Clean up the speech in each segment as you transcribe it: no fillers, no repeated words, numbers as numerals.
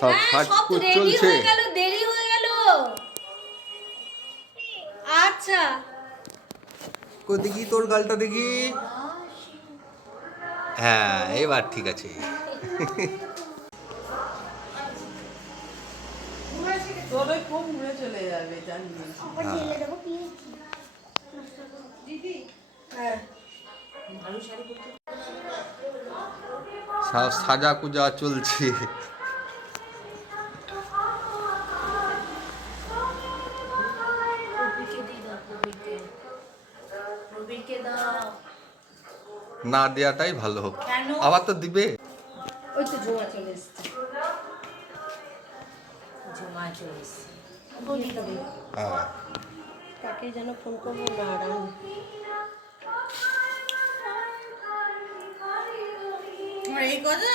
সব সাজগোজ চলছে। দেরি হয়ে গেল। আচ্ছা কই দেখি তোর গালটা দেখি। হ্যাঁ এবার ঠিক আছে। সব সাজা কুজা চলছে। না দেয়াটাই ভালো। আবার তো দিবে। ওই তো জমা চলে এসছে। জমা চলে এসছে। হ্যাঁ তাকে যেন ফোন করবো না আরাম। এই কথা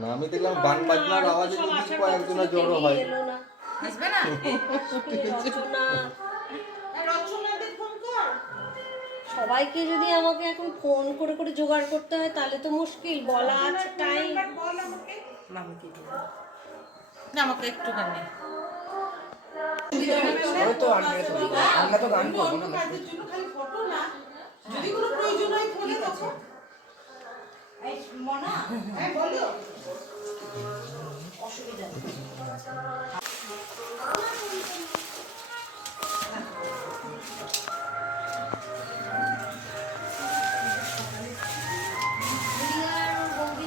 না আমি দেখলাম গান বাজনার আওয়াজে যদি কয়েকজনের জড়ো হয়। আসবে না রচনা সবাইকে যদি আমাকে এখন ফোন করে করে জোগাড় করতে হয় তাহলে তো মুশকিল। বলা আছে টাইম। আমাকে একটুখানি আমরা তো গান করবো না। যদি কোনো প্রয়োজন হয় ফোনে তখন মনা হ্যাঁ বলো অসুবিধা নেই।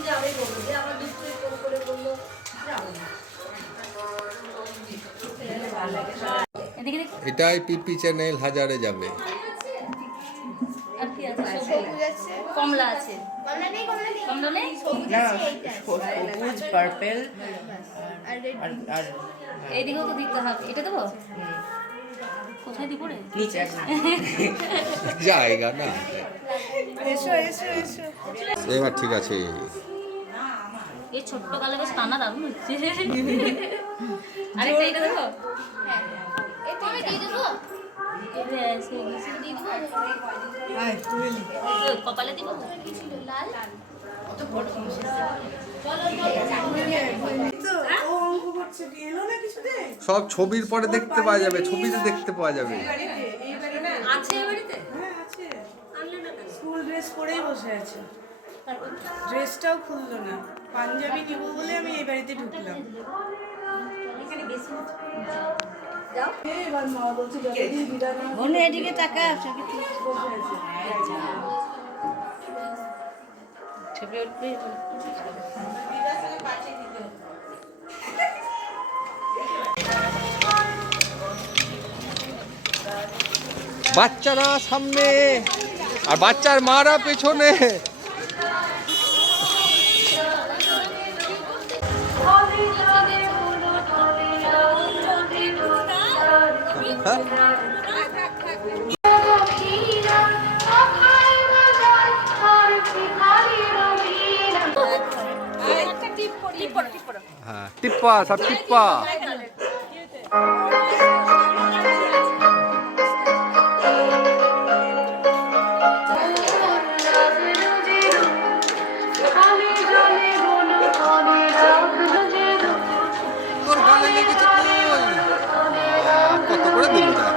যাবে বলবো যে আমার দুধ ফোন করে বললো যাবো না। এটাই পিপি চ্যানেল হাজারে যাবে। আর কি আছে? কমলা আছে। কমলা নেই? সবুজ পার্পল আর এইদিকেও তো দিতে হবে। এটা দেবো? কোথায় দিব রে? নিচে জায়গা না। এসো এসো এসো এবার ঠিক আছে। এই ছোট্ট গালে বেশ কানা দারুণ হচ্ছে। আরেকটা এটা দেবো? আমি দিয়ে দেবো? কপালে দিব? লাল সব ছবির পরে দেখতে পাওয়া যাবে, ছবিতে দেখতে পাওয়া যাবে। আছে এই বাড়িতে? স্কুল ড্রেস পরেই বসে আছে। ড্রেসটাও খুললো না। পাঞ্জাবি নিব বলে আমি এই বাড়িতে ঢুকলাম। এবার মা বলছে যতদিন বিদায় না বলে এদিকে তাকা ছবি ছবি উঠবে। বাচ্চারা সামনে আর বাচ্চার মারা পেছনে। হ্যাঁ টিপ্পা সব টিপ্পা। তোর গালে লেগেছে কই? কত করে দিল না?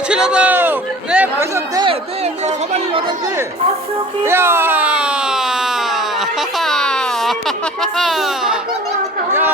বাকি ছিল তো। দে পয়সা দে দে দে সবাই অর্ডার দে। ইয়া! ইয়া!